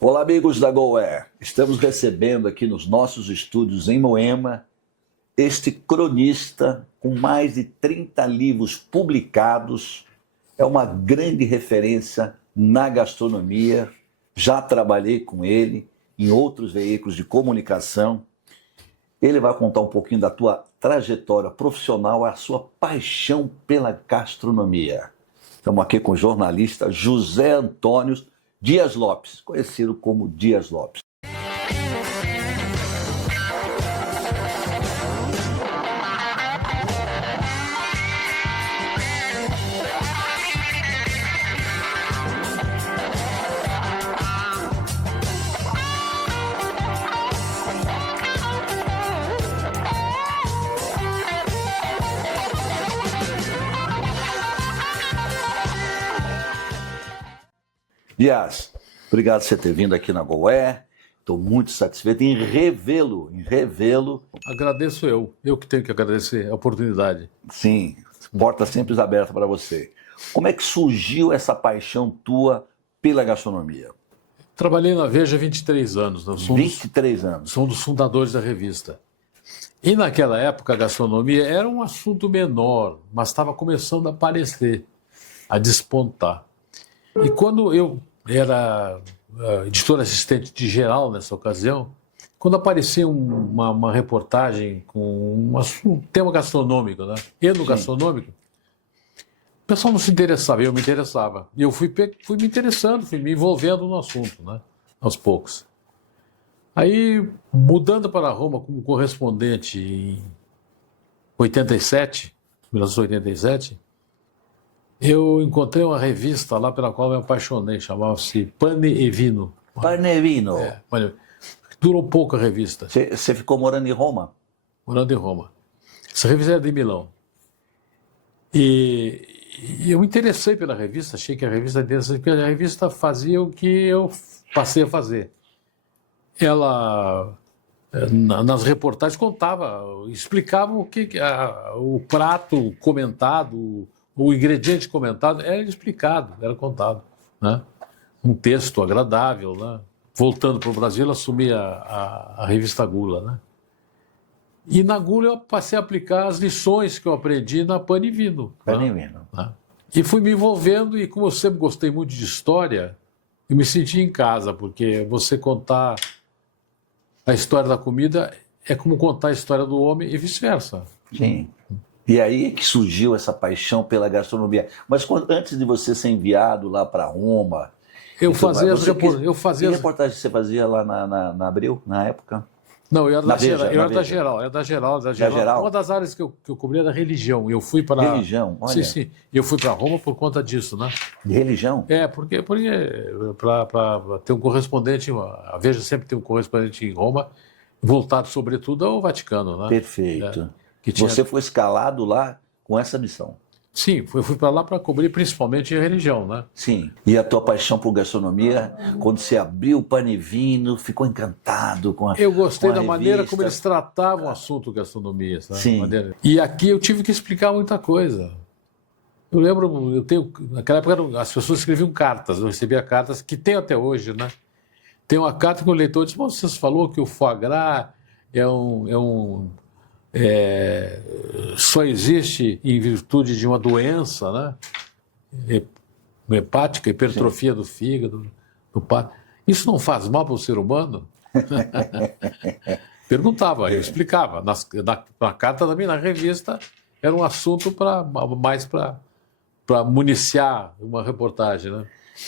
Olá, amigos da GoAir. Estamos recebendo aqui nos nossos estúdios em Moema este cronista com mais de 30 livros publicados. É uma grande referência na gastronomia. Já trabalhei com ele em outros veículos de comunicação. Ele vai contar um pouquinho da tua trajetória profissional, a sua paixão pela gastronomia. Estamos aqui com o jornalista José Antônio Dias Lopes, conhecido como Dias Lopes. Dias, obrigado por você ter vindo aqui na GoAir. Estou muito satisfeito em revê-lo. Agradeço eu que tenho que agradecer a oportunidade. Sim, porta sempre aberta para você. Como é que surgiu essa paixão tua pela gastronomia? Trabalhei na Veja há 23 anos. 23 anos. Sou um dos fundadores da revista. E naquela época a gastronomia era um assunto menor, mas estava começando a aparecer, a despontar. E quando eu era editor assistente de geral nessa ocasião, quando aparecia uma reportagem com um tema gastronômico, né? Gastronômico, o pessoal não se interessava, eu me interessava. E eu fui me interessando, fui me envolvendo no assunto, né? Aos poucos. Aí, mudando para Roma como correspondente em 1987, eu encontrei uma revista lá pela qual eu me apaixonei, chamava-se Pane e Vino. Pane e Vino. Durou pouco a revista. Você ficou morando em Roma? Morando em Roma. Essa revista era de Milão. E eu me interessei pela revista, achei que a revista era interessante, porque a revista fazia o que eu passei a fazer. Ela, nas reportagens, explicava o prato comentado, o ingrediente comentado era explicado, era contado, né? Um texto agradável, né? Voltando para o Brasil, eu assumi a revista Gula, né? E na Gula eu passei a aplicar as lições que eu aprendi na Pane e Vino. Pane e Vino. Né? E fui me envolvendo, e como eu sempre gostei muito de história, eu me senti em casa, porque você contar a história da comida é como contar a história do homem e vice-versa. Sim. E aí que surgiu essa paixão pela gastronomia. Mas antes de você ser enviado lá para Roma... Eu fazia as reportagens. Que reportagem você fazia lá na Abril, na época? Não, eu era da Geral. Uma das áreas que eu cobria era religião. Eu fui para... Religião, olha. Sim. Eu fui para Roma por conta disso, né? De religião? Porque para ter um correspondente... A Veja sempre tem um correspondente em Roma, voltado sobretudo ao Vaticano, né? Perfeito. Você foi escalado lá com essa missão? Sim, eu fui para lá para cobrir principalmente a religião, né? Sim. E a tua paixão por gastronomia, quando você abriu o Pane e Vino, ficou encantado com a Eu gostei da revista. maneira como eles tratavam o assunto gastronomia, sabe? Sim. E aqui eu tive que explicar muita coisa. Eu lembro, naquela época as pessoas escreviam cartas, eu recebia cartas que tem até hoje, né? Tem uma carta que o leitor disse: você falou que o foie gras só existe em virtude de uma doença, né? Hepática, hipertrofia do fígado, do pâncreas. Isso não faz mal para o ser humano? Perguntava, eu explicava. Na carta também, na revista, era um assunto mais para municiar uma reportagem, né?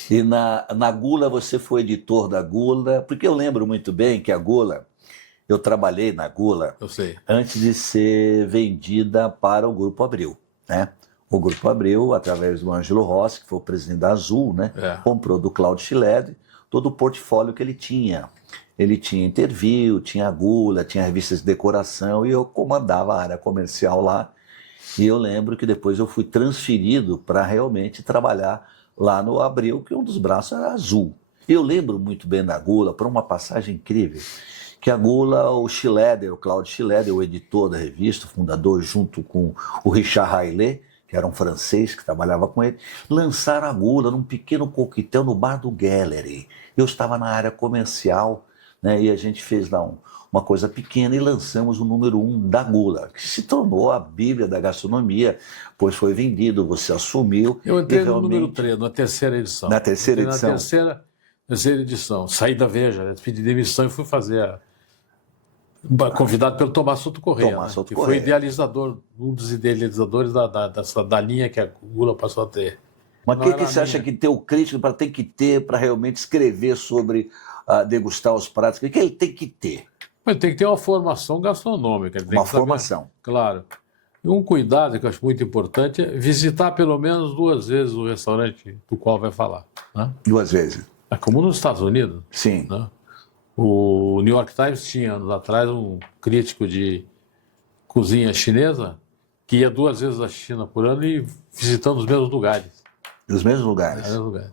E na Gula, você foi editor da Gula, porque eu lembro muito bem que a Gula... Eu trabalhei na Gula antes de ser vendida para o Grupo Abril, né? O Grupo Abril, através do Ângelo Rossi, que foi o presidente da Azul, né? Comprou do Claudio Schiled todo o portfólio que ele tinha. Ele tinha Interview, tinha a Gula, tinha revistas de decoração, e eu comandava a área comercial lá. E eu lembro que depois eu fui transferido para realmente trabalhar lá no Abril, que um dos braços era Azul. Eu lembro muito bem da Gula, por uma passagem incrível, que a Gula, o Schileder, o Claudio Schileder, o editor da revista, o fundador, junto com o Richard Haillet, que era um francês que trabalhava com ele, lançaram a gula num pequeno coquetel no bar do Gallery. Eu estava na área comercial, né, e a gente fez lá uma coisa pequena e lançamos o número 1 da gula, que se tornou a Bíblia da gastronomia, pois foi vendido, você assumiu. Eu entrei no número 3, na terceira edição. Na terceira edição? Na terceira edição. Saí da Veja, né, pedi demissão e fui fazer convidado pelo Tomás Souto Corrêa, que foi idealizador, um dos idealizadores da linha que a gula passou a ter. Mas o que você acha que ter o crítico tem que ter para realmente escrever sobre degustar os pratos? O que ele tem que ter? Ele tem que ter uma formação gastronômica. Uma formação. Claro. E um cuidado que eu acho muito importante é visitar pelo menos 2 vezes o restaurante do qual vai falar. Né? 2 vezes. É como nos Estados Unidos. Sim. Né? O New York Times tinha, anos atrás, um crítico de cozinha chinesa que ia 2 vezes à China por ano e visitando os mesmos lugares. Os mesmos lugares? Os mesmos lugares.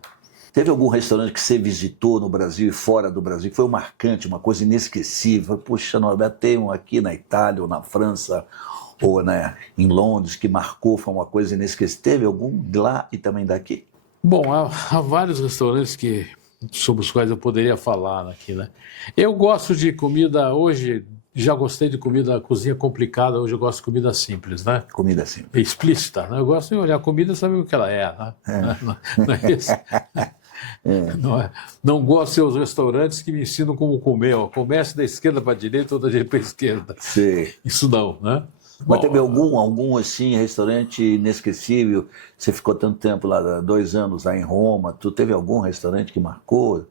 Teve algum restaurante que você visitou no Brasil e fora do Brasil que foi marcante, uma coisa inesquecível? Puxa, Norberto, tem um aqui na Itália ou na França ou em Londres que marcou, foi uma coisa inesquecível. Teve algum de lá e também daqui? Bom, há vários restaurantes sobre os quais eu poderia falar aqui, né? Eu gosto de comida hoje, já gostei de comida, cozinha complicada, hoje eu gosto de comida simples, né? Comida simples. Explícita, né? Eu gosto de olhar a comida e saber o que ela é, né? Não é isso? Não gosto de ser os restaurantes que me ensinam como comer, ó. Comece da esquerda para a direita ou da direita para a esquerda. Sim. Isso não, né? Mas teve algum assim, restaurante inesquecível? Você ficou tanto tempo lá, 2 anos lá em Roma, tu teve algum restaurante que marcou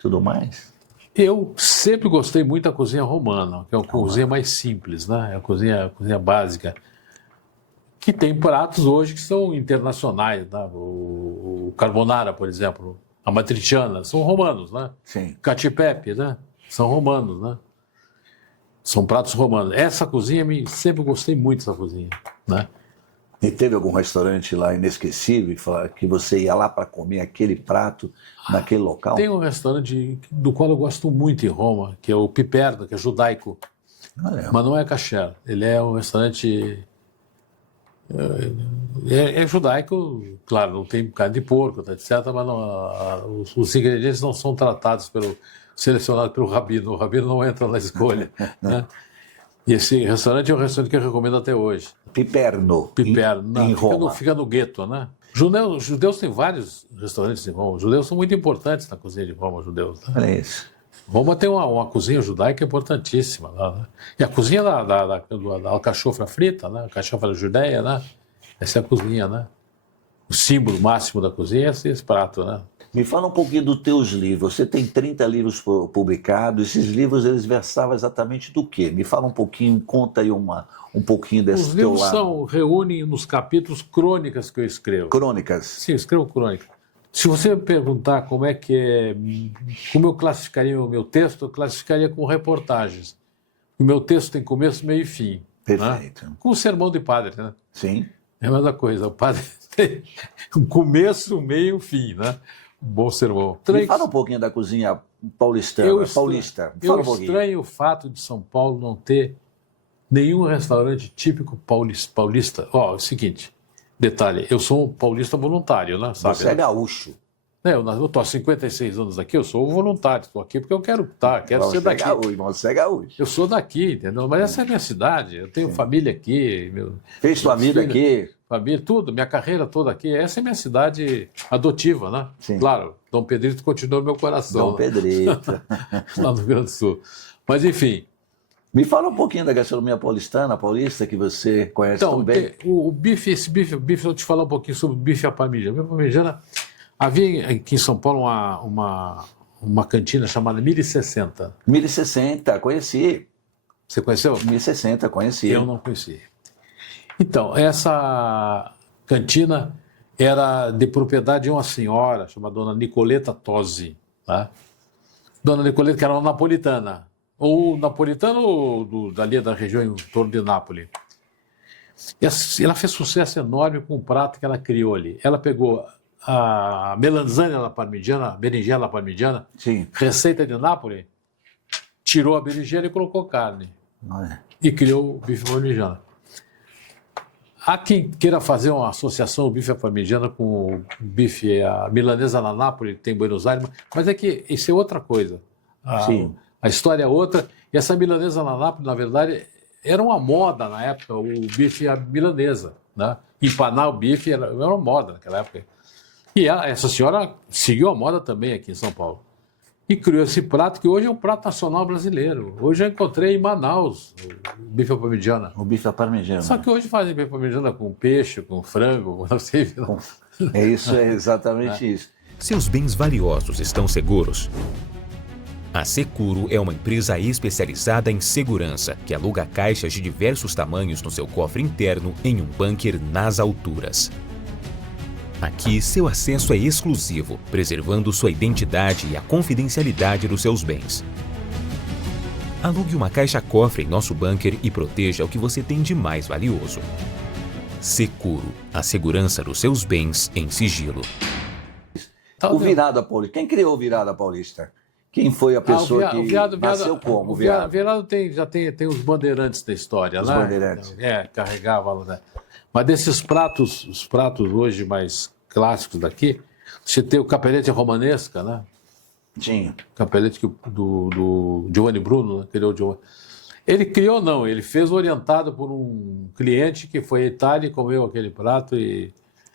tudo mais? Eu sempre gostei muito da cozinha romana, que é uma cozinha mais simples, né? É a cozinha básica, que tem pratos hoje que são internacionais, né? O carbonara, por exemplo, a matriciana, são romanos, né? Sim. Cacio e pepe, né? São romanos, né? São pratos romanos. Essa cozinha, sempre gostei muito dessa cozinha, né? E teve algum restaurante lá inesquecível que você ia lá para comer aquele prato naquele local? Tem um restaurante do qual eu gosto muito em Roma, que é o Piperno, que é judaico, mas não é kasher. Ele é um restaurante... É judaico, claro, não tem carne de porco, etc., mas os ingredientes não são tratados selecionados pelo rabino. O rabino não entra na escolha, né? E esse restaurante é um restaurante que eu recomendo até hoje. Piperno, em Roma. Fica no gueto, né? Os judeus têm vários restaurantes em Roma. Os judeus são muito importantes na cozinha de Roma, os judeus. Né? Olha isso. Roma tem uma cozinha judaica importantíssima. Né? E a cozinha da alcachofra frita, né? A alcachofra da Judéia, né? Essa é a cozinha, né? O símbolo máximo da cozinha é esse prato, né? Me fala um pouquinho dos teus livros. Você tem 30 livros publicados. Esses livros, eles versavam exatamente do quê? Me fala um pouquinho, conta aí um pouquinho desse teu lado. Os livros reúnem nos capítulos crônicas que eu escrevo. Crônicas? Sim, eu escrevo crônica. Se você me perguntar como eu classificaria o meu texto, eu classificaria com reportagens. O meu texto tem começo, meio e fim. Perfeito. Né? Com o sermão de padre, né? Sim. É a mesma coisa. O padre tem um começo, um meio e um fim, né? Um bom sermão. Me fala um pouquinho da cozinha paulistana. Paulista. Fala um pouquinho. Estranho o fato de São Paulo não ter nenhum restaurante típico paulista. Ó, é o seguinte, detalhe, eu sou um paulista voluntário, né? Sabe, Você é gaúcho. Eu estou há 56 anos aqui, eu sou voluntário, estou aqui porque eu quero estar, quero ser daqui. Você é gaúcho. Eu sou daqui, entendeu? Mas essa é a minha cidade, eu tenho família aqui. Fez tua vida aqui? Família, tudo, minha carreira toda aqui. Essa é a minha cidade adotiva, né? Sim. Claro, Dom Pedrito continua no meu coração. Dom Pedrito. Lá no Rio Grande do Sul. Mas, enfim. Me fala um pouquinho da gastronomia paulista, que você conhece tão bem. O bife, eu vou te falar um pouquinho sobre o bife à parmegiana. O bife à parmegiana, havia aqui em São Paulo uma cantina chamada 1060. 1060, conheci. Você conheceu? 1060, conheci. Eu não conheci. Então, essa cantina era de propriedade de uma senhora chamada Dona Nicoleta Tosi. Tá? Dona Nicoleta, que era uma napolitana. Ou napolitana ou dali da região em torno de Nápoles. Ela fez sucesso enorme com o prato que ela criou ali. Ela pegou a melanzana alla parmigiana, a berinjela parmigiana, sim, receita de Nápoles, tirou a berinjela e colocou carne. Olha. E criou o bife parmigiano. Há quem queira fazer uma associação do bife à parmegiana com o bife, a milanesa na Nápoles, que tem em Buenos Aires, mas é que isso é outra coisa. A história é outra. E essa milanesa na Nápoles, na verdade, era uma moda na época, o bife à milanesa, né? Empanar o bife era uma moda naquela época. E essa senhora seguiu a moda também aqui em São Paulo. E criou esse prato que hoje é um prato nacional brasileiro. Hoje eu encontrei em Manaus o bife à parmegiana. O bife à parmegiana. Só que hoje fazem bife à parmegiana com peixe, com frango, não sei. Isso é exatamente isso. Seus bens valiosos estão seguros? A Securo é uma empresa especializada em segurança que aluga caixas de diversos tamanhos no seu cofre interno em um bunker nas alturas. Aqui, seu acesso é exclusivo, preservando sua identidade e a confidencialidade dos seus bens. Alugue uma caixa-cofre em nosso bunker e proteja o que você tem de mais valioso. Securo, a segurança dos seus bens em sigilo. O Virada Paulista. Quem criou o Virada Paulista? Quem foi a pessoa que nasceu como? O Virado já tem os bandeirantes da história, né? Os bandeirantes. Carregava, né? Mas desses pratos, os pratos hoje mais clássicos daqui, você tem o capelete romanesca, né? Tinha. Capelete do Giovanni Bruno, né? Criou o Giovanni. Ele criou não, ele fez orientado por um cliente que foi à Itália e comeu aquele prato e...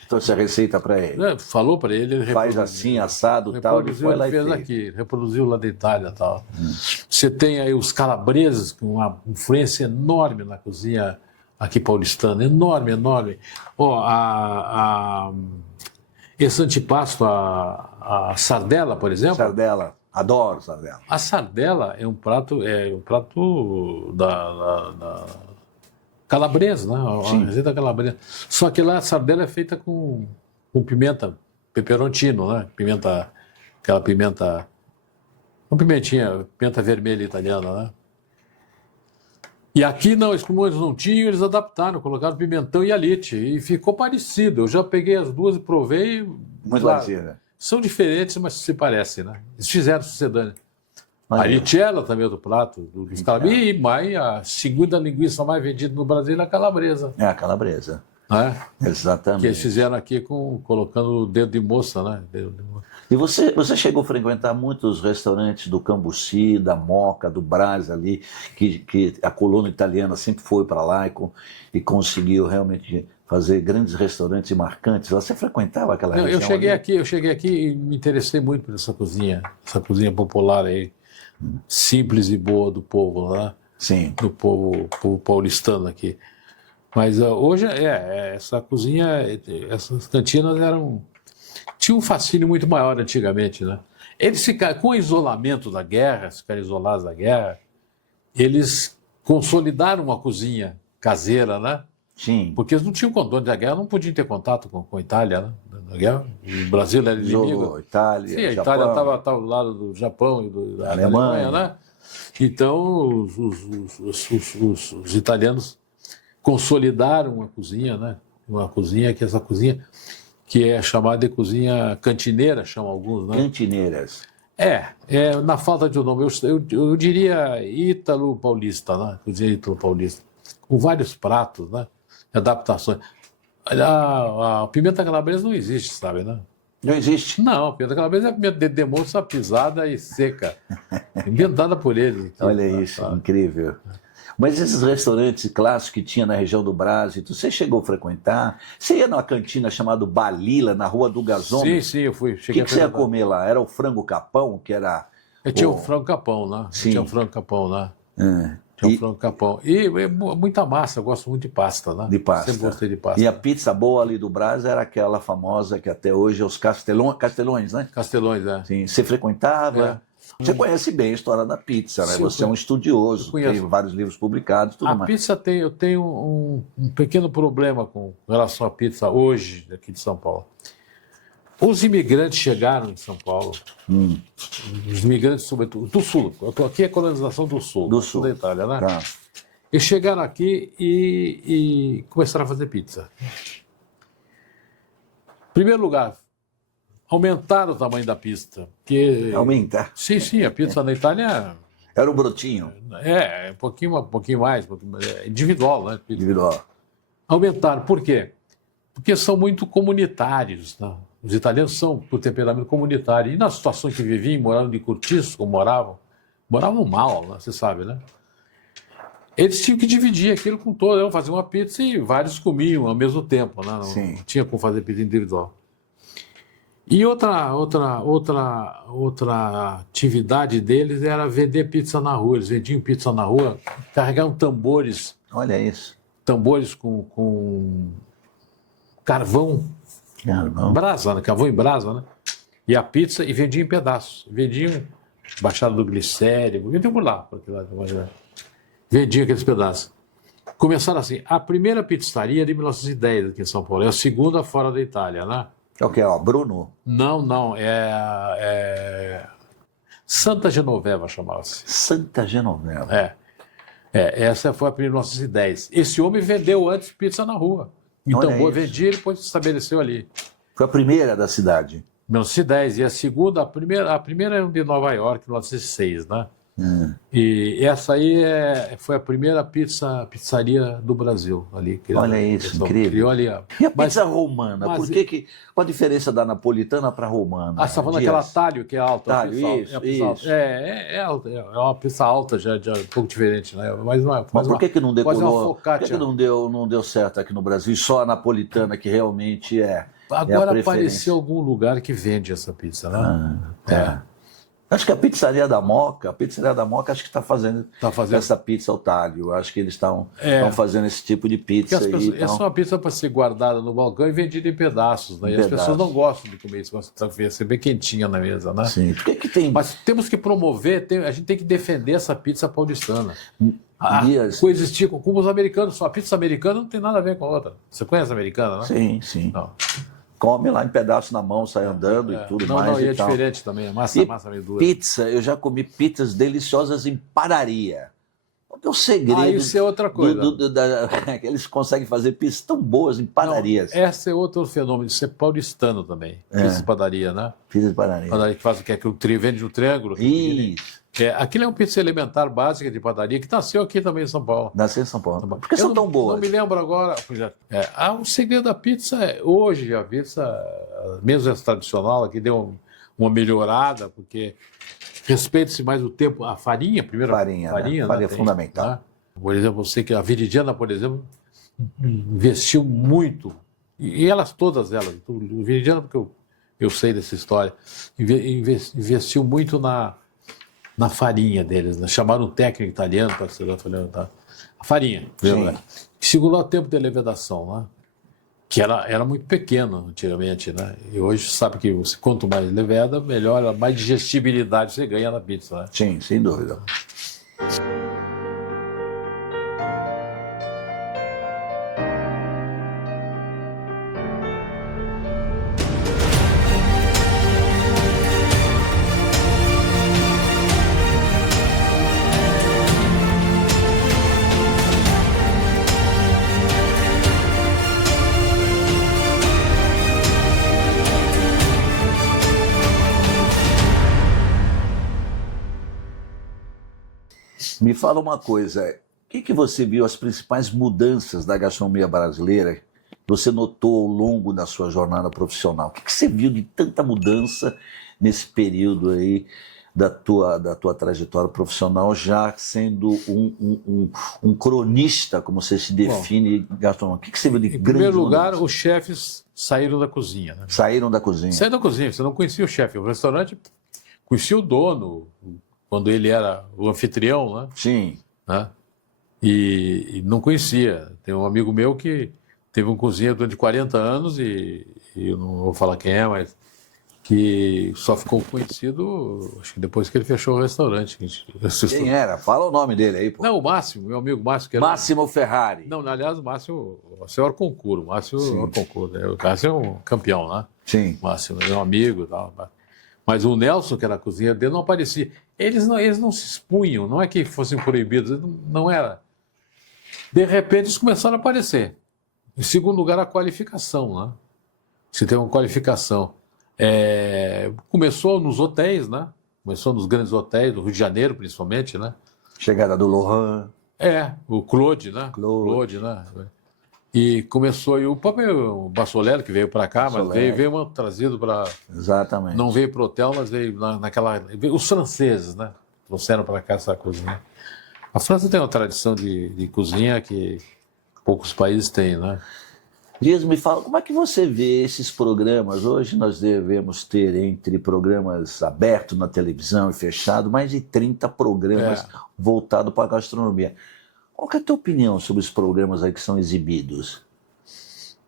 Trouxe a receita para ele. Falou para ele. Ele faz assim, assado, tal, ele foi lá e fez. Aqui, reproduziu lá da Itália e tal. Você tem aí os calabreses, com uma influência enorme na cozinha aqui paulistana, enorme. Esse antipasto, a sardela, por exemplo. Sardela, adoro sardela. A sardela é um prato da calabresa, né? A receita calabresa. Só que lá a sardela é feita com pimenta, peperoncino, né? Aquela pimenta, uma pimenta vermelha italiana, né? E aqui não, como eles não tinham, eles adaptaram, colocaram pimentão e alite e ficou parecido. Eu já peguei as duas e provei. Muito parecida. São diferentes, mas se parecem, né? Eles fizeram sucedânea. A lichella também é do prato, dos calabres. E a segunda linguiça mais vendida no Brasil é a calabresa. É a calabresa. Exatamente. Que eles fizeram aqui colocando o dedo de moça, né? E você chegou a frequentar muitos restaurantes do Cambuci, da Moca, do Brás ali, que a colônia italiana sempre foi para lá e conseguiu realmente fazer grandes restaurantes marcantes. Você frequentava aquela região? Eu cheguei aqui e me interessei muito por essa cozinha popular aí, simples e boa do povo, né? Sim. Do povo paulistano aqui. Mas hoje essa cozinha, essas cantinas tinham um fascínio muito maior antigamente, né? Eles ficaram, com o isolamento da guerra, ficaram isolados da guerra, eles consolidaram uma cozinha caseira, né? Sim. Porque eles não tinham controle da guerra, não podiam ter contato com a Itália, né? Na guerra. O Brasil era inimigo. Itália, sim, a Itália estava do lado do Japão e da Alemanha, né? Então, os italianos consolidaram uma cozinha, né? Essa cozinha que é chamada de cozinha cantineira, chamam alguns, né? Cantineiras. Na falta de um nome, eu diria ítalo-paulista, né? Cozinha ítalo-paulista, com vários pratos, né? Adaptações. A pimenta calabresa não existe, sabe, né? Não existe? Não, a pimenta calabresa é pimenta de moça pisada e seca, inventada por eles. Olha isso, incrível. Mas esses restaurantes clássicos que tinha na região do Brás, você chegou a frequentar? Você ia numa cantina chamada Balila, na Rua do Gasômetro? Sim, eu fui. O que você ia comer lá? Era o frango capão, que era... Tinha o frango capão, né? Sim. Tinha o frango capão, né? Tinha o frango capão. E muita massa, eu gosto muito de pasta, né? De pasta. Sempre gostei de pasta. E a pizza boa ali do Brás era aquela famosa que até hoje é os castelões, né? Castelões, Sim. Você frequentava... Você conhece bem a história da pizza, né? Sim, você é um estudioso, tem vários livros publicados, tudo mais. A pizza eu tenho um pequeno problema com relação à pizza hoje, aqui de São Paulo. Os imigrantes chegaram em São Paulo, os imigrantes, sobretudo, do Sul, aqui é a colonização do Sul, do Sul da Itália, né? Tá. Eles chegaram aqui e começaram a fazer pizza. Em primeiro lugar, aumentaram o tamanho da pizza. Aumentar? Sim, a pizza na Itália... Era um brotinho? Um pouquinho mais, individual, né? Individual. Aumentaram. Por quê? Porque são muito comunitários. Né? Os italianos são, por temperamento, comunitário. E na situação que viviam, morando de cortiço, como moravam mal, né? Você sabe, né? Eles tinham que dividir aquilo com todos. Fazer uma pizza e vários comiam ao mesmo tempo. Né? Não tinha como fazer pizza individual. E outra atividade deles era vender pizza na rua. Eles vendiam pizza na rua, carregavam tambores. Olha isso. Tambores com carvão. Brasa, né? Carvão em brasa, né? E a pizza, e vendiam em pedaços. Vendiam Baixada do Glicério, vendiam por lá. Vendiam aqueles pedaços. Começaram assim. A primeira pizzaria é de 1910 aqui em São Paulo. É a segunda fora da Itália, né? É o que? Bruno? Não. É Santa Genoveva chamava-se. Santa Genoveva. Essa foi a primeira de 1910. Esse homem vendeu antes pizza na rua. Então, vendia e depois se estabeleceu ali. Foi a primeira da cidade. 1910. E a segunda, a primeira é de Nova York, 1906, né? E essa aí foi a primeira pizzaria do Brasil ali. Olha isso, incrível. Ali, e a pizza romana? Qual a diferença da napolitana para a romana? Você está falando daquela talho que é alta. Talho, isso. É uma pizza alta, já um pouco diferente, né? Mas por que não decolou? Por que não deu certo aqui no Brasil? E só a napolitana que realmente é. Agora apareceu algum lugar que vende essa pizza, né? Acho que a pizzaria da Moca acho que está fazendo essa pizza ao talho. Acho que eles estão fazendo esse tipo de pizza. Essa é uma pizza para ser guardada no balcão e vendida em pedaços, né? E as pessoas não gostam de comer isso, gostam de ser bem quentinha na mesa, né? Sim. Por que tem? Mas temos que promover, a gente tem que defender essa pizza paulistana. Coexistir como os americanos. A pizza americana não tem nada a ver com a outra. Você conhece a americana, né? Sim. Não. Come lá em pedaços na mão, sai andando e tudo mais. Não, e é diferente também, a massa meio dura. Pizza, eu já comi pizzas deliciosas em padaria. Qual que é o segredo? Isso é outra coisa. Que eles conseguem fazer pizzas tão boas em padarias. Esse é outro fenômeno, isso é paulistano também. Pizza de padaria, né? Pizza de padaria. Padaria que faz o que? Vende no triângulo. Isso. Aquilo é uma pizza elementar básica de padaria que nasceu aqui também em São Paulo. Nasceu em São Paulo. Por que são tão boas? Não me lembro agora. O segredo da pizza hoje a pizza, mesmo essa tradicional, aqui deu uma melhorada, porque respeita-se mais o tempo. A farinha, primeiro. Farinha é fundamental. Né? Por exemplo, eu sei que a Viridiana, por exemplo, investiu muito, e todas elas, Viridiana, porque eu sei dessa história, investiu muito na farinha deles, né? Chamaram um técnico italiano para ser a farinha. Segurou o tempo de levedação, né? Que era muito pequeno antigamente, né? E hoje sabe que quanto mais leveda, melhor, mais digestibilidade você ganha na pizza, né? Sim, sem dúvida. Me fala uma coisa, o que você viu as principais mudanças da gastronomia brasileira que você notou ao longo da sua jornada profissional? O que você viu de tanta mudança nesse período aí da tua trajetória profissional, já sendo um cronista, como você se define, gastronômico? O que você viu de grande? Em primeiro lugar, os chefes saíram da cozinha. Né? Saíram da cozinha. Saíram da cozinha, você não conhecia o chefe. O restaurante conhecia o dono, quando ele era o anfitrião, né? Sim. Né? E não conhecia. Tem um amigo meu que teve um cozinheiro durante 40 anos e eu não vou falar quem é, mas que só ficou conhecido, acho que depois que ele fechou o restaurante. Quem era? Fala o nome dele aí, pô. Não, o Máximo, meu amigo Máximo. Que era... Máximo Ferrari. Não, aliás, o Máximo, é o Orconcuro. O Máximo é um campeão, né? Sim. O Máximo é um amigo e tal. Mas o Nelson, que era a cozinha dele, não aparecia. Eles não se expunham, não é que fossem proibidos, não era. De repente, eles começaram a aparecer. Em segundo lugar, a qualificação, né? Se tem uma qualificação. Começou nos hotéis, né? Começou nos grandes hotéis, do Rio de Janeiro, principalmente, né? Chegada do Lohan. O Claude, né? Claude, né? E começou aí o próprio Bassolelli, que veio para cá, mas veio trazido para... Exatamente. Não veio para o hotel, mas veio naquela... Os franceses, né? Trouxeram para cá essa cozinha. A França tem uma tradição de cozinha que poucos países têm, né? Dias, me fala, como é que você vê esses programas? Hoje nós devemos ter, entre programas abertos na televisão e fechado, mais de 30 programas voltados para a gastronomia. Qual que é a tua opinião sobre os programas aí que são exibidos?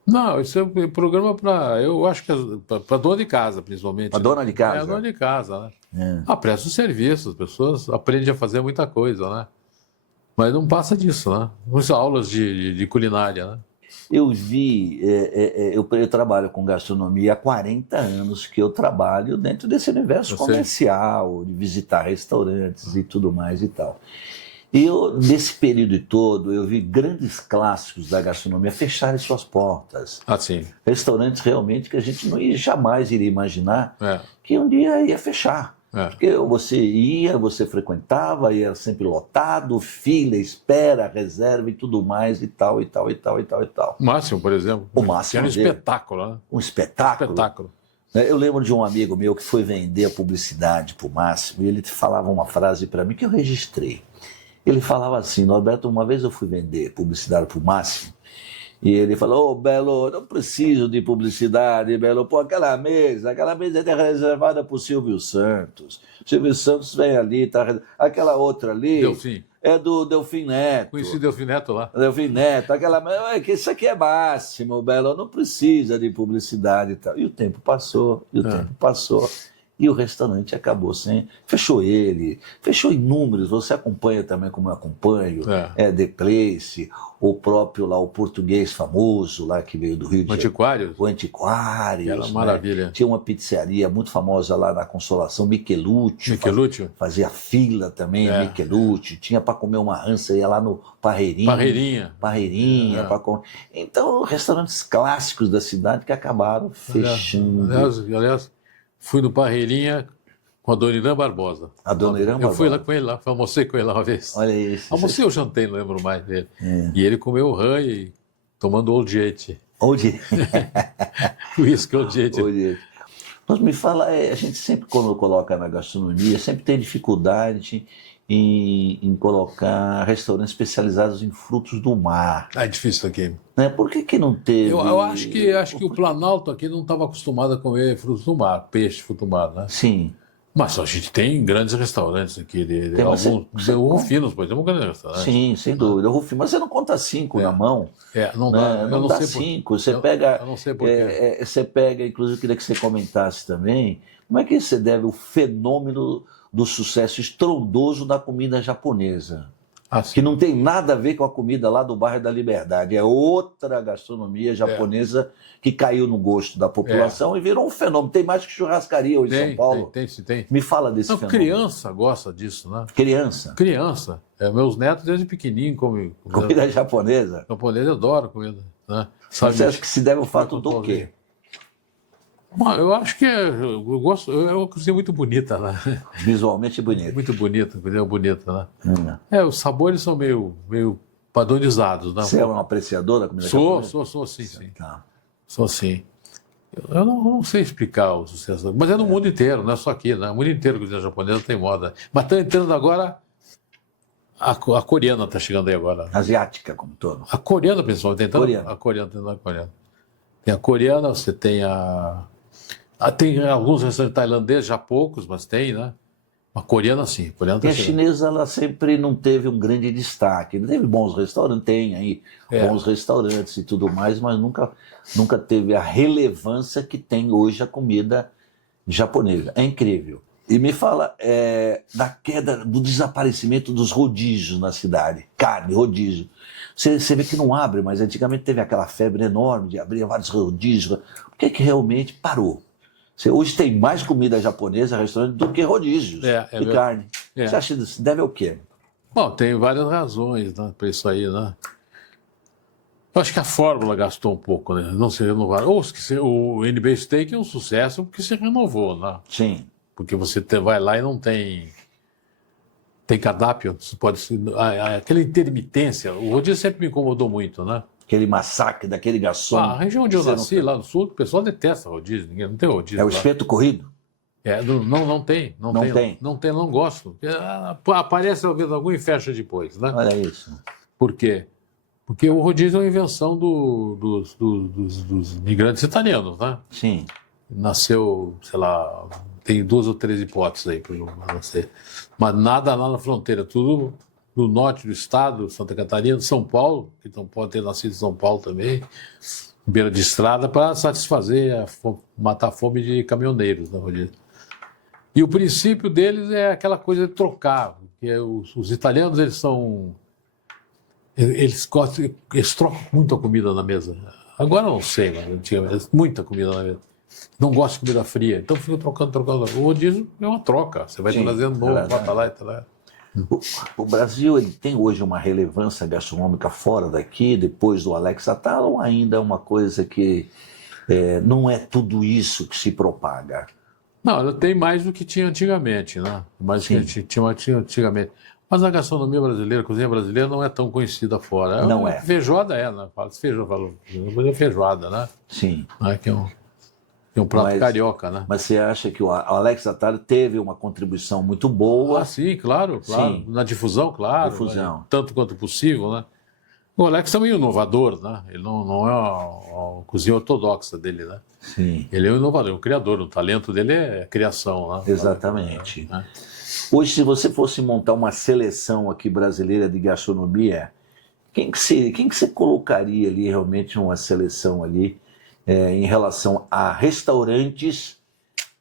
Não, esse é um programa para, eu acho que para dona de casa, principalmente. Para dona de casa? É, dona de casa, né? Presta o serviço, as pessoas aprendem a fazer muita coisa, né? Mas não passa disso, né? Umas aulas de culinária, né? Eu vi, eu trabalho com gastronomia há 40 anos que eu trabalho dentro desse universo comercial, de visitar restaurantes e tudo mais e tal. E nesse período todo, eu vi grandes clássicos da gastronomia fecharem suas portas. Ah, sim. Restaurantes realmente que a gente jamais iria imaginar que um dia ia fechar. Porque você ia, você frequentava, ia sempre lotado, fila, espera, reserva e tudo mais e tal, e tal, e tal, e tal, e tal. O Máximo, por exemplo. O Máximo. Era um espetáculo, né? Um espetáculo. Um espetáculo. Eu lembro de um amigo meu que foi vender a publicidade para o Máximo e ele falava uma frase para mim que eu registrei. Ele falava assim, Norberto, uma vez eu fui vender publicidade para o Máximo e ele falou, Belo, não preciso de publicidade, Belo, pô, aquela mesa é reservada para o Silvio Santos. O Silvio Santos vem ali, aquela outra ali Delfim. É do Delfim Neto. Conheci o Delfim Neto lá. Delfim Neto, isso aqui é Máximo, Belo, não precisa de publicidade e tal. E o tempo passou, e o restaurante acabou sem... Fechou inúmeros, você acompanha também como eu acompanho, The Place, o próprio lá, o português famoso lá que veio do Rio de Janeiro. O Antiquários. Era maravilha. Né? Tinha uma pizzaria muito famosa lá na Consolação, Michelutio. Fazia fila também, Michelutio. Tinha para comer uma rança, ia lá no Parreirinha. Para comer. Então, restaurantes clássicos da cidade que acabaram fechando. Aliás, fui no Parreirinha com a Dona Irã Barbosa. A Dona Irã Barbosa? Eu fui lá com ele, almocei com ele lá uma vez. Olha isso. Almocei ou jantei, não lembro mais dele. E ele comeu rã e tomando Old Eight. Whisky Old Eight. Mas me fala, a gente sempre, quando coloca na gastronomia, sempre tem dificuldade em colocar restaurantes especializados em frutos do mar. É difícil aqui. Né? Por que não teve? Eu acho que o Planalto aqui não estava acostumado a comer frutos do mar, peixe, fruto do mar, né? Sim. Mas a gente tem grandes restaurantes aqui, alguns Rufinos, por exemplo, um grande restaurante. Sim, sem dúvida. O Rufino, mas você não conta 5 na mão. Não dá. Não dá 5. Você pega. Eu não sei por quê. Você pega, inclusive, eu queria que você comentasse também, como é que você deve o fenômeno do sucesso estrondoso da comida japonesa? Que não tem nada a ver com a comida lá do bairro da Liberdade. É outra gastronomia japonesa que caiu no gosto da população e virou um fenômeno. Tem mais que churrascaria hoje em São Paulo. Tem. Me fala desse fenômeno. Criança gosta disso, né? Criança? Meus netos desde pequenininho comem comida japonesa? Japonesa, adoro comida. Né? Você acha que se deve ao fato do quê? Eu acho que eu gosto. É uma cozinha muito bonita, né? Visualmente bonita. Muito bonita, cozinha bonita, né? Os sabores são meio padronizados, né? Você é um apreciador da comida japonesa? Sou sim. Tá. Sou sim. Eu não sei explicar o sucesso, mas é no mundo inteiro, não é só aqui, né? O mundo inteiro a cozinha japonesa tem moda. Mas está entrando agora. A coreana está chegando aí agora. Asiática, como todo. A coreana, principalmente. A coreana. Tem a coreana, você tem tem alguns restaurantes tailandeses, já poucos, mas tem, né? A coreana, sim. E a chinesa, ela sempre não teve um grande destaque. Teve bons restaurantes, tem aí bons restaurantes e tudo mais, mas nunca teve a relevância que tem hoje a comida japonesa. É incrível. E me fala da queda, do desaparecimento dos rodízios na cidade. Carne, rodízio. Você vê que não abre, mas antigamente teve aquela febre enorme de abrir vários rodízios. Por que realmente parou? Hoje tem mais comida japonesa em restaurante do que rodízios de carne. Você acha que isso deve ao quê? Bom, tem várias razões, né, para isso aí, né? Eu acho que a fórmula gastou um pouco, né? Não se renovaram. O NBA Steak é um sucesso porque se renovou, né? Sim. Porque você vai lá e não tem cardápio, você pode aquela intermitência. O rodízio sempre me incomodou muito, né? aquele massacre daquele garçom. A região onde eu nasci, lá no sul, o pessoal detesta rodízio, ninguém não tem rodízio. É o lá. espeto corrido? Não tem. Não gosto. Aparece uma vez algum e fecha depois, né? Olha isso. Por quê? Porque o rodízio é uma invenção dos migrantes italianos, né? Sim. Nasceu, sei lá, tem 2 ou 3 hipóteses aí para nascer. Mas nada lá na fronteira, tudo no norte do estado, Santa Catarina, São Paulo, que então pode ter nascido em São Paulo também, beira de estrada, para satisfazer, matar a fome de caminhoneiros na rodízio. E o princípio deles é aquela coisa de trocar, porque os italianos, eles trocam muito a comida na mesa. Agora eu não sei, mas antigamente, muita comida na mesa. Não gosto de comida fria, então fica trocando. O rodízio é uma troca, você vai trazendo novo, bota lá e tá lá. O Brasil ele tem hoje uma relevância gastronômica fora daqui, depois do Alex Atala, ou ainda é uma coisa que não é tudo isso que se propaga? Não, ela tem mais do que tinha antigamente, né? Mais do que tinha antigamente. Mas a gastronomia brasileira, a cozinha brasileira não é tão conhecida fora. Não é. Feijoada né? Fala-se feijoada, né? Sim. Que é um prato carioca, né? Mas você acha que o Alex Atala teve uma contribuição muito boa? Sim, claro. Sim. Na difusão, claro. Difusão. Tanto quanto possível, né? O Alex é um inovador, né? Ele não é a cozinha ortodoxa dele, né? Sim. Ele é um inovador, um criador. O talento dele é criação, né? Exatamente. Hoje, se você fosse montar uma seleção aqui brasileira de gastronomia, quem que você colocaria ali realmente numa seleção ali em relação a restaurantes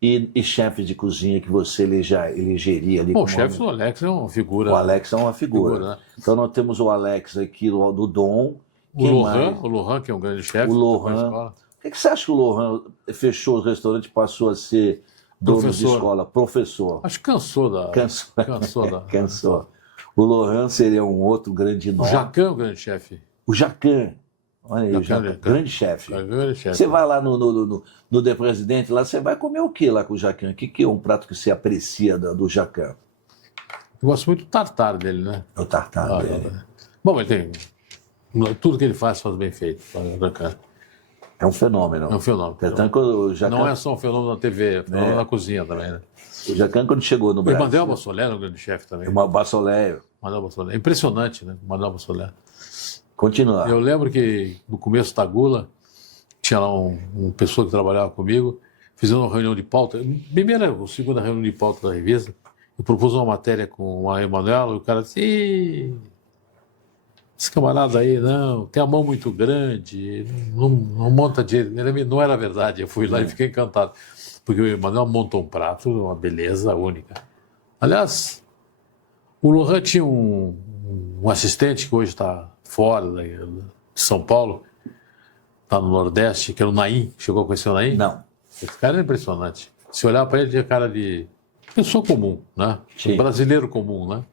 e chefes de cozinha que você elegeria ali? Bom, o chefe do Alex é uma figura. O Alex é uma figura. Né? Então nós temos o Alex aqui do Dom. O Lohan, que é um grande chefe. O Lohan. Por que você acha que o Lohan fechou o restaurante e passou a ser dono de escola? Professor. Acho que cansou. Cansou. O Lohan seria um outro grande nome. O Jacan é um grande chefe. O Jacan. Olha aí, grande chefe. Você vai lá no The Presidente, lá você vai comer o que lá com o Jacan? O que é um prato que você aprecia do Jacan? Eu gosto muito do tartar dele, né? O tartar dele. Bom, mas tem... Tudo que ele faz bem feito. É um fenômeno. É um fenômeno. O Jacan... Não é só um fenômeno na TV, é um fenômeno na cozinha também, né? O Jacan, quando chegou no Brasil... O Manuel Bassolé era um grande chefe também. O Bassolé. Impressionante, né? O Manuel Bassolé. Continua. Eu lembro que no começo da Gula, tinha lá uma pessoa que trabalhava comigo, fizemos uma reunião de pauta, primeira ou segunda reunião de pauta da revista, eu propus uma matéria com o Emanuel, e o cara disse, esse camarada aí, não, tem a mão muito grande, não monta direito. Não era verdade, eu fui lá e fiquei encantado, porque o Emanuel montou um prato, uma beleza única. Aliás, o Lohan tinha um assistente que hoje está fora de São Paulo, está no Nordeste, que era o Naim. Chegou a conhecer o Naim? Não. Esse cara é impressionante. Se olhar para ele, tinha cara de pessoa comum, né? Sim. Brasileiro comum, né?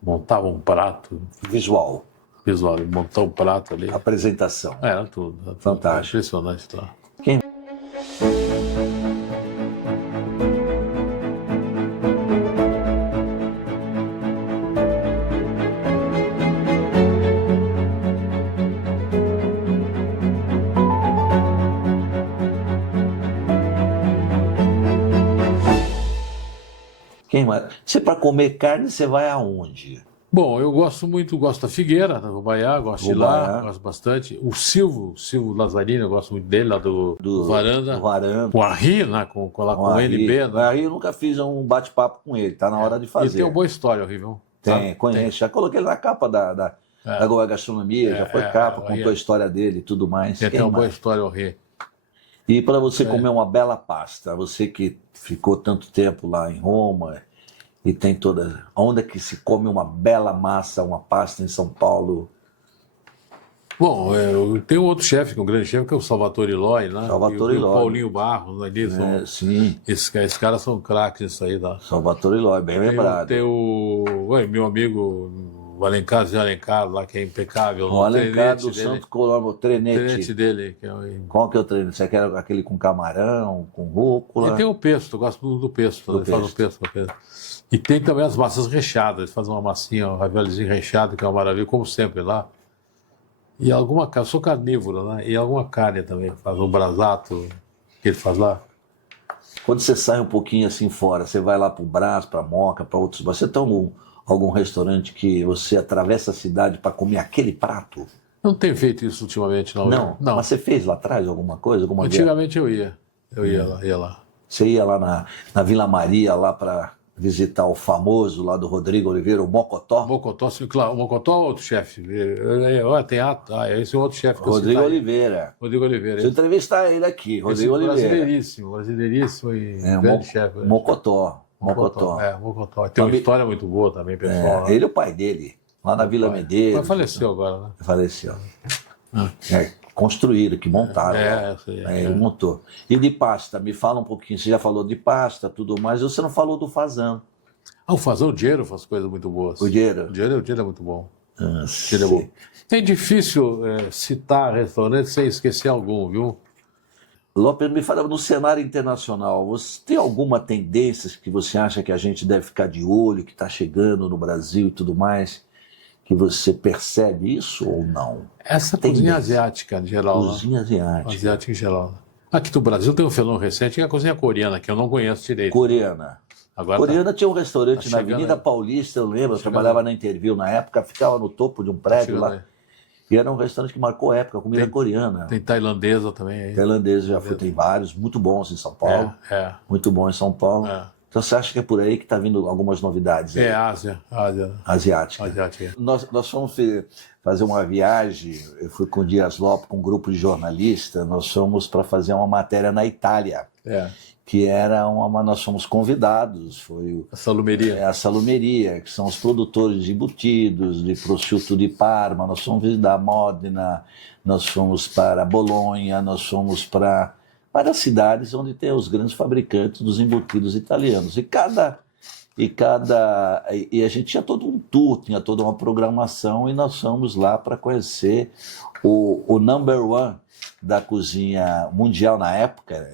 Montava um prato. Visual. Ele montou um prato ali. Apresentação. Era tudo. Fantástico. Impressionante. Tá? Você, para comer carne, você vai aonde? Bom, eu gosto da Figueira, da Rubaiá, gosto de lá, gosto bastante. O Silvio Lazzarini, eu gosto muito dele, lá do Varanda. O Arri, né, com o NB. O Arri, eu nunca fiz um bate-papo com ele, tá na hora de fazer. Ele tem uma boa história, horrível. Conheço. Já coloquei ele na capa da Goa Gastronomia, já foi capa, contou a história dele e tudo mais. Tem uma boa história, o Arri. E para você comer uma bela pasta, você que ficou tanto tempo lá em Roma... E tem toda... Onde é que se come uma bela massa, uma pasta em São Paulo? Bom, eu tenho outro chefe, que é um grande chefe, que é o Salvatore Ilói, né? Salvatore Ilói. E o Paulinho Barros, ali. Sim. Esses caras são craques nisso aí. Tá? Salvatore Ilói, bem lembrado. Tem meu amigo o Alencar, Zé Alencar, lá, que é impecável. O Alencar do Santo Colombo, o trenete. O trenete dele. Qual que é o trenete? Você quer aquele com camarão, com rúcula? E tem o pesto, eu gosto do pesto. Ele faz o pesto. E tem também as massas recheadas. Eles fazem uma massinha, um raviolizinho recheado, que é uma maravilha, como sempre lá. E alguma carne, eu sou carnívoro, né? E alguma carne também, faz um brasato que ele faz lá. Quando você sai um pouquinho assim fora, você vai lá para o Brás, para Moca, para outros... Você tem algum restaurante que você atravessa a cidade para comer aquele prato? Não tenho feito isso ultimamente, não. Não? Mas você fez lá atrás alguma coisa? Antigamente eu ia. Eu ia lá. Você ia lá na Vila Maria, lá para visitar o famoso lá do Rodrigo Oliveira, o Mocotó? Mocotó, sim, claro. O Mocotó é outro chefe. Tem esse é outro chefe. Rodrigo Oliveira. Rodrigo Oliveira. Deixa eu entrevistar ele aqui, Rodrigo Oliveira. Brasileiríssimo e grande chefe. Mocotó. Mocotó. Tem uma história muito boa também, pessoal. Ele e o pai dele, lá na Vila Medeiros. Mas faleceu agora, né? Faleceu. Construíram, que montaram. Ele montou. E de pasta, me fala um pouquinho. Você já falou de pasta, tudo mais. Você não falou do fazão. O fazão, o Diero faz coisas muito boas. O Diero? O Diero é muito bom. É bom. É difícil citar restaurante sem esquecer algum, viu? Lopes, me fala, no cenário internacional, você tem alguma tendência que você acha que a gente deve ficar de olho, que está chegando no Brasil e tudo mais? Que você percebe isso ou não? Essa cozinha asiática, em geral. Cozinha asiática. Asiática em geral. Aqui no Brasil tem um fenômeno recente, que é a cozinha coreana, que eu não conheço direito. Coreana. Agora coreana tinha um restaurante na Avenida Paulista, eu lembro, eu trabalhava na Interview na época, ficava no topo de um prédio lá. E era um restaurante que marcou época, comida coreana. Tem tailandesa também aí. Tailandesa, já fui, tem vários, muito bons em São Paulo. Muito bom em São Paulo. Então você acha que é por aí que está vindo algumas novidades? Aí? Asiática. Nós fomos fazer uma viagem, eu fui com o Dias Lopes, com um grupo de jornalistas, nós fomos para fazer uma matéria na Itália. Que era nós fomos convidados, foi a Salumeria. A Salumeria, que são os produtores de embutidos, de prosciutto de Parma, nós fomos visitar Modena, nós fomos para Bolonha, nós fomos para várias cidades onde tem os grandes fabricantes dos embutidos italianos. E a gente tinha todo um tour, tinha toda uma programação e nós fomos lá para conhecer o number one da cozinha mundial na época.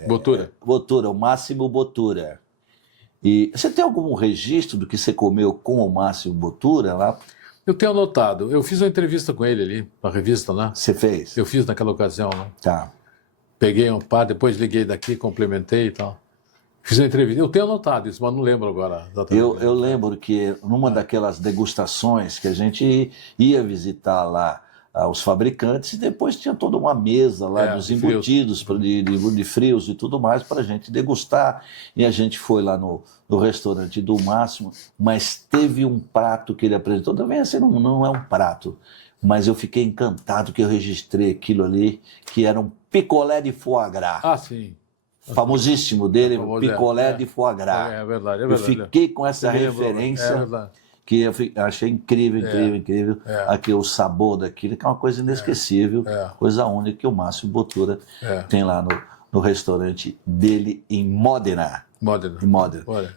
Bottura, o Máximo Bottura. E você tem algum registro do que você comeu com o Máximo Bottura lá? Eu tenho anotado. Eu fiz uma entrevista com ele ali, na revista, né? Você fez? Eu fiz naquela ocasião, né? Tá. Peguei um par, depois liguei daqui, complementei e tal. Fiz uma entrevista. Eu tenho anotado isso, mas não lembro agora exatamente. Eu lembro que numa daquelas degustações que a gente ia visitar lá os fabricantes, e depois tinha toda uma mesa lá dos embutidos de frios e tudo mais para a gente degustar. E a gente foi lá no restaurante do Máximo, mas teve um prato que ele apresentou, também assim, não é um prato, mas eu fiquei encantado que eu registrei aquilo ali, que era um picolé de foie gras. Ah, sim. Famosíssimo dele, picolé de foie gras. É verdade. Eu fiquei com essa referência. É verdade. Que eu achei incrível. Aqui o sabor daquilo, que é uma coisa inesquecível, coisa única que o Máximo Bottura tem lá no restaurante dele em Modena.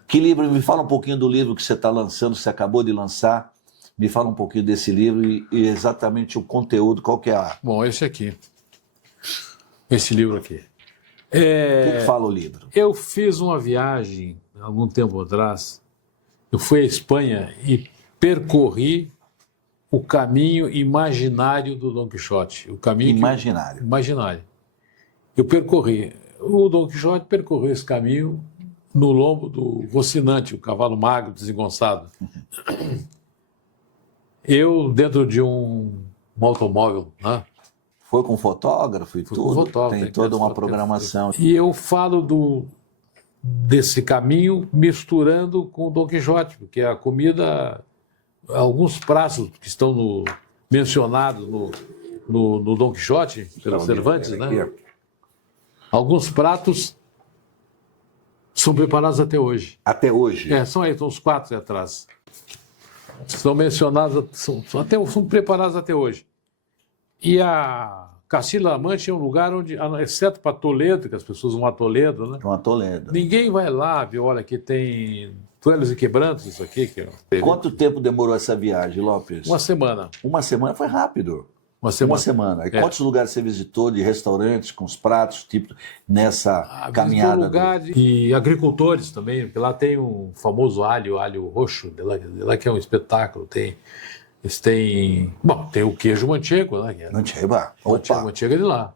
Que livro? Me fala um pouquinho do livro que você está lançando, que você acabou de lançar. Me fala um pouquinho desse livro e exatamente o conteúdo, qual que é Bom, esse aqui. Esse livro aqui. O que fala o livro? Eu fiz uma viagem, algum tempo atrás. Eu fui à Espanha e percorri o caminho imaginário do Dom Quixote. O caminho imaginário. Eu percorri. O Dom Quixote percorreu esse caminho no lombo do Rocinante, o cavalo magro, desengonçado. Eu, dentro de um automóvel, né? Foi com fotógrafo e tudo? Com fotógrafo, tem toda uma programação. E eu falo desse caminho misturando com o Dom Quixote, porque a comida, alguns pratos que estão mencionados no Dom Quixote, pelo Cervantes, né? Alguns pratos são preparados até hoje. Até hoje? São uns 4 atrás. São mencionados, são preparados até hoje. E a Castilla-La Mancha é um lugar onde, exceto para Toledo, que as pessoas vão a Toledo, né? Vão a Toledo. Ninguém vai lá, viu? Olha, aqui tem Toelhos e Quebrantos, isso aqui. Quanto tempo demorou essa viagem, Lopes? Uma semana. Uma semana foi rápido. Uma semana. E quantos lugares você visitou de restaurantes com os pratos, tipo, nessa caminhada? Lugares e agricultores também, porque lá tem um famoso alho roxo, de lá que é um espetáculo. Eles têm... Bom, tem o queijo manchego, né? Manchega, opa. Manchega de lá.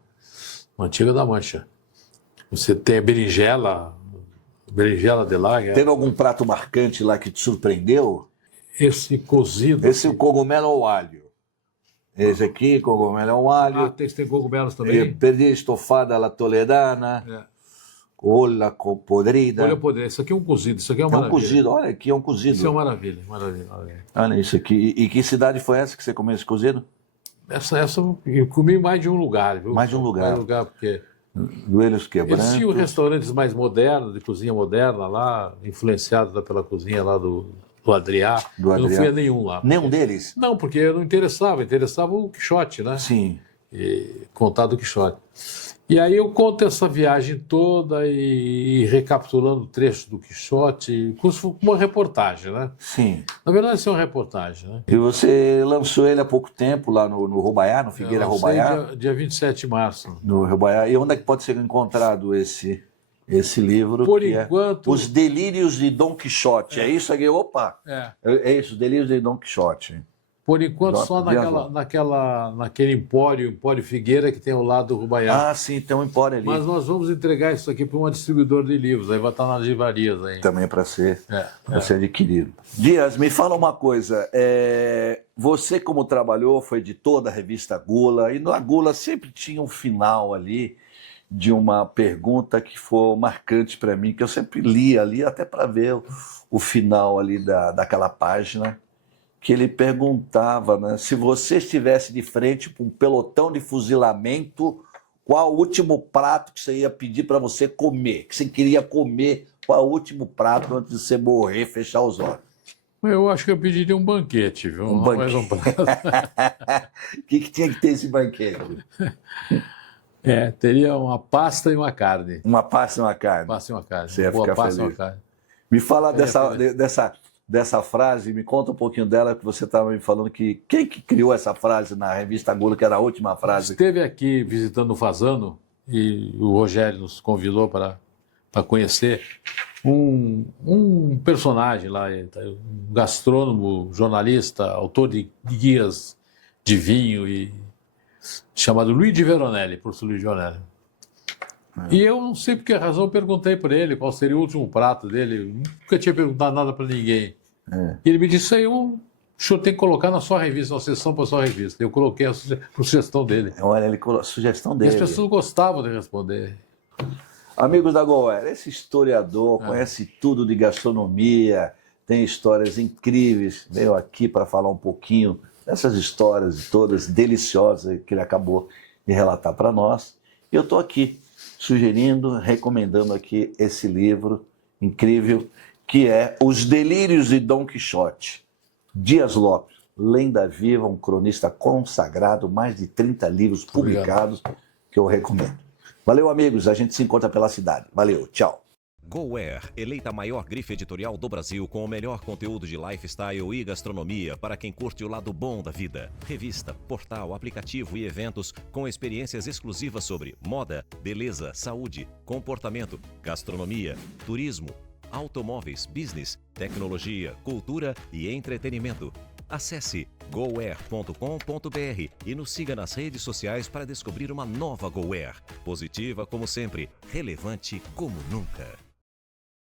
Manteiga da Mancha. Você tem a berinjela de lá. Teve algum prato marcante lá que te surpreendeu? Esse cozido. Esse cogumelo ao alho. Esse aqui, cogumelo ao alho. Tem cogumelos também? Perdi estofada alla toledana. Olla podrida. Olha podrida. Isso aqui é um cozido. Isso aqui é uma maravilha. É um cozido. Olha aqui, é um cozido. Isso é uma maravilha. Olha isso aqui. E que cidade foi essa que você comeu esse cozido? Essa eu comi mais de um lugar, viu? Mais de um lugar. Mais de um lugar, porque... Joelhos quebrantes. Eles tinham restaurantes mais modernos, de cozinha moderna lá, influenciados pela cozinha lá do Adriá. Eu não fui a nenhum lá. Nenhum deles? Não, porque eu não interessava o Quixote, né? Sim. Contar do Quixote. E aí eu conto essa viagem toda e recapitulando trechos do Quixote, como uma reportagem, né? Sim. Na verdade, isso é uma reportagem, né? E você lançou ele há pouco tempo lá no Rubaiá, no Figueira Rubaiá? Dia 27 de março. No Rubaiá. E onde é que pode ser encontrado esse livro? Por enquanto... Os Delírios de Dom Quixote. É isso aqui? Opa! É isso, Os Delírios de Dom Quixote. Por enquanto, só naquele Empório Figueira, que tem ao lado do Rubaiá. Ah, sim, tem um empório ali. Mas nós vamos entregar isso aqui para uma distribuidora de livros, aí vai estar nas livrarias aí. Também para ser adquirido. Dias, me fala uma coisa. Você, como trabalhou, foi editor da revista Gula, e na Gula sempre tinha um final ali de uma pergunta que foi marcante para mim, que eu sempre li ali, até para ver o final ali daquela página, que ele perguntava, né, se você estivesse de frente para um pelotão de fuzilamento, qual o último prato que você ia pedir para você comer? Que você queria comer, qual o último prato antes de você morrer, fechar os olhos? Eu acho que eu pediria um banquete, viu? Um banquete. O que tinha que ter esse banquete? Teria uma pasta e uma carne. Uma pasta e uma carne? Pasta e uma carne. Você ia ficar feliz. E uma carne. Me fala dessa frase, me conta um pouquinho dela, que você estava me falando que quem que criou essa frase na revista Gula, que era a última frase? Esteve aqui visitando o Fasano e o Rogério nos convidou para conhecer um personagem lá, um gastrônomo, jornalista, autor de guias de vinho, chamado Luigi Veronelli, professor Luigi Veronelli. E eu não sei por que razão perguntei para ele qual seria o último prato dele. Nunca tinha perguntado nada para ninguém. E ele me disse: isso aí o senhor tem que colocar na sua revista, na sessão para a sua revista. Eu coloquei a sugestão dele. Olha, ele colocou a sugestão dele. E as pessoas gostavam de responder. Amigos da GoAir, esse historiador conhece tudo de gastronomia, tem histórias incríveis. Veio aqui para falar um pouquinho dessas histórias todas deliciosas que ele acabou de relatar para nós. E eu estou aqui sugerindo, recomendando aqui esse livro incrível, que é Os Delírios de Dom Quixote. Dias Lopes, lenda viva, um cronista consagrado, mais de 30 livros publicados, que eu recomendo. Valeu, amigos, a gente se encontra pela cidade. Valeu, tchau. GoAir, eleita a maior grife editorial do Brasil com o melhor conteúdo de lifestyle e gastronomia para quem curte o lado bom da vida. Revista, portal, aplicativo e eventos com experiências exclusivas sobre moda, beleza, saúde, comportamento, gastronomia, turismo, automóveis, business, tecnologia, cultura e entretenimento. Acesse goair.com.br e nos siga nas redes sociais para descobrir uma nova GoAir. Positiva como sempre, relevante como nunca.